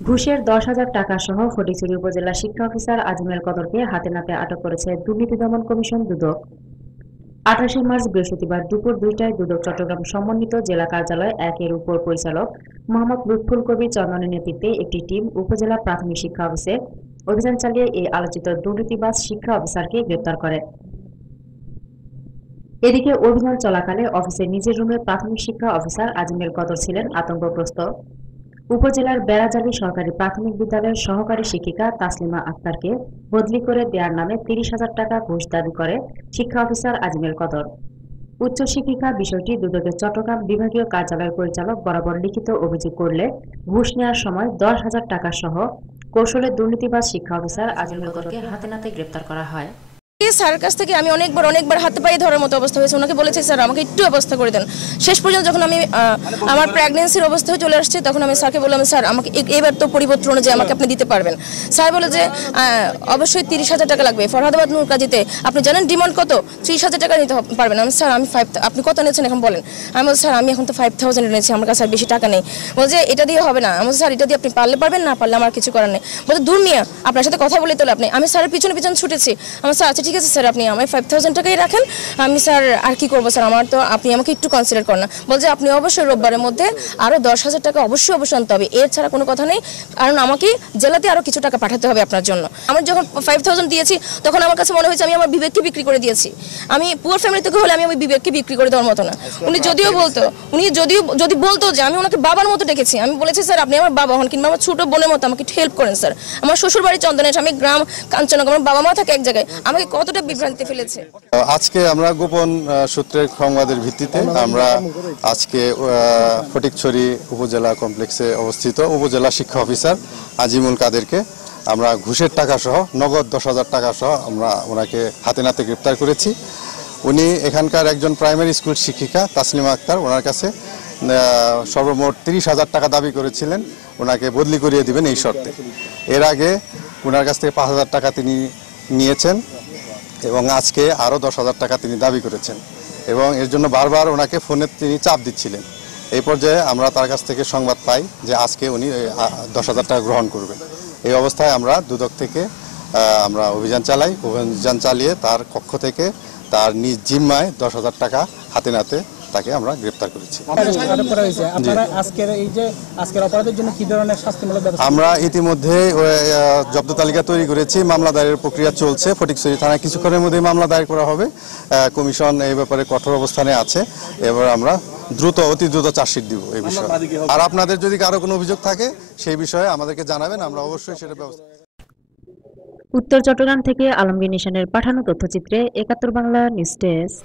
ঘুষের দশ হাজার টাকা সহ ফটিকছড়ি উপজেলা শিক্ষা অফিসার আজমেল কদরকে হাতে নাতে আটক করেছে দুর্নীতি দমন কমিশন দুদক। আঠাশে মার্চ বৃহস্পতিবার দুপুর দুইটায় দুদক চট্টগ্রাম সমন্বিত জেলা কার্যালয় একের উপর পরিচালক মোহাম্মদ লুৎফুল কবির চন্দনের নেতৃত্বে একটি টিম উপজেলা প্রাথমিক শিক্ষা অফিসে অভিযান চালিয়ে এই আলোচিত দুর্নীতিবাজ শিক্ষা অফিসারকে গ্রেপ্তার করে। এদিকে অভিযান চলাকালে অফিসের নিজের রুমে প্রাথমিক শিক্ষা অফিসার আজমেল কদর ছিলেন আতঙ্কগ্রস্ত। উপজেলার বেড়াজালি সরকারি প্রাথমিক বিদ্যালয়ের সহকারী শিক্ষিকা তাসলিমা আক্তারকে বদলি করে দেওয়ার নামে তিরিশ হাজার টাকা ঘুষ দাবি করে শিক্ষা অফিসার আজমেল কদর। উচ্চ শিক্ষিকা বিষয়টি দুদকের চট্টগ্রাম বিভাগীয় কার্যালয়ের পরিচালক বরাবর লিখিত অভিযোগ করলে ঘুষ নেওয়ার সময় দশ হাজার টাকা সহ কৌশলে দুর্নীতিবাজ শিক্ষা অফিসার আজমেল কদরকে হাতে নাতে গ্রেপ্তার করা হয়। স্যারের কাছ থেকে আমি অনেকবার অনেকবার হাতে পায়ে ধরার মতো অবস্থা হয়েছে। ওনাকে বলেছি, স্যার, আমাকে একটু ব্যবস্থা করে দেন। শেষ পর্যন্ত যখন আমি আমার প্রেগনেন্সির অবস্থা চলে আসছে, তখন আমি স্যারকে বললাম, স্যার, আমাকে এবার তো পরিবর্তন অনুযায়ী আমাকে আপনি দিতে পারবেন। স্যার বলে যে অবশ্যই তিরিশ হাজার টাকা লাগবে। ফরহাদাবাদ নূর কাজিতে আপনি জানেন ডিমান্ড কত? ত্রিশ হাজার টাকা নিতে পারবেন। আমি, স্যার, আমি ফাইভ আপনি কত নিয়েছেন এখন বলেন? আমি বলছি, স্যার, আমি এখন তো ফাইভ থাউজেন্ড নিয়েছি আমার কাছে আর বেশি টাকা নেই। বলছে এটা দিয়ে হবে না। আমি স্যার, এটা দিয়ে আপনি পারলে পারবেন, না পারলে আমার কিছু করার নেই। বলছে দূর মিয়া আপনার সাথে কথা বলে তোলে আপনি আমি, স্যারের পিছনে পিছনে ছুটেছি। আমার স্যার আচ্ছা ঠিক আছে, স্যার, আপনি আমায় ফাইভ থাউজেন্ড টাকাই রাখেন। আমি, স্যার, আর কি করব, স্যার? আমার তো আপনি আমাকে একটু কনসিডার করেন না। বলছে, আপনি অবশ্যই রোববারের মধ্যে আরও দশ হাজার টাকা অবশ্যই অবশ্যই আনতে হবে। এর ছাড়া কোনো কথা নেই। কারণ আমাকে জেলাতে আরও কিছু টাকা পাঠাতে হবে আপনার জন্য। আমি যখন ফাইভ থাউজেন্ড দিয়েছি, তখন আমার কাছে মনে হয়েছে, আমি আমার বিবেককে বিক্রি করে দিয়েছি। আমি পুয়ার ফ্যামিলি থেকে হলে আমি আমার বিবেককে বিক্রি করে দেওয়ার মতো না। উনি যদিও বলতো, উনি যদিও, যদি বলতো যে আমি ওনাকে বাবার মতো ডেকেছি, আমি বলেছি, স্যার, আপনি আমার বাবা হন, কিংবা আমার ছোট বোনের মতো আমাকে হেল্প করেন, স্যার। আমার শ্বশুর বাড়ি চন্দনেশ আমি গ্রাম কাঞ্চনগর আমার বাবা মা থাকে এক জায়গায়, আমাকে কতটা বিভ্রান্তিতে ফেলেছে? আজকে আমরা গোপন সূত্রের সংবাদের ভিত্তিতে আমরা আজকে ফটিকছড়ি উপজেলা কমপ্লেক্সে অবস্থিত উপজেলা শিক্ষা অফিসার আজিমুল কাদেরকে আমরা ঘুষের টাকা সহ, নগদ দশ হাজার টাকা সহ আমরা ওনাকে হাতে নাতে গ্রেপ্তার করেছি। উনি এখানকার একজন প্রাইমারি স্কুল শিক্ষিকা তাসলিমা আক্তার, ওনার কাছে সর্বমোট তিরিশ হাজার টাকা দাবি করেছিলেন। ওনাকে বদলি করিয়ে দিবেন এই শর্তে। এর আগে ওনার কাছ থেকে পাঁচ হাজার টাকা তিনি নিয়েছেন। এবং আজকে আরও দশ হাজার টাকা তিনি দাবি করেছেন। এবং এর জন্য বারবার ওনাকে ফোনে তিনি চাপ দিচ্ছিলেন। এই পর্যায়ে আমরা তার কাছ থেকে সংবাদ পাই যে আজকে উনি দশ হাজার টাকা গ্রহণ করবেন। এই অবস্থায় আমরা দুদক থেকে আমরা অভিযান চালাই। অভিযান চালিয়ে তার কক্ষ থেকে তার নিজ জিম্মায় দশ হাজার টাকা হাতে নাতে তাকে আমরা গ্রেপ্তার করেছি। আমরা ইতিমধ্যে জব্দ তালিকা তৈরি করেছি, মামলা দায়েরের প্রক্রিয়া চলছে, ফটিকছড়ি থানায় কিছুক্ষণের মধ্যেই মামলা দায়ের করা হবে। কমিশন এই ব্যাপারে কঠোর অবস্থানে আছে। এবার আমরা দ্রুত, অতি দ্রুত চার্জশিট দিব এই বিষয়ে। আর আপনাদের যদি কারও কোনো অভিযোগ থাকে, সেই বিষয়ে আমাদেরকে জানাবেন, আমরা অবশ্যই সেটা ব্যবস্থা উত্তর চট্টগ্রাম থেকে আলমগীর নিশানের পাঠানো তথ্যচিত্রে একাত্তর বাংলা নিউজ ডেস্ক।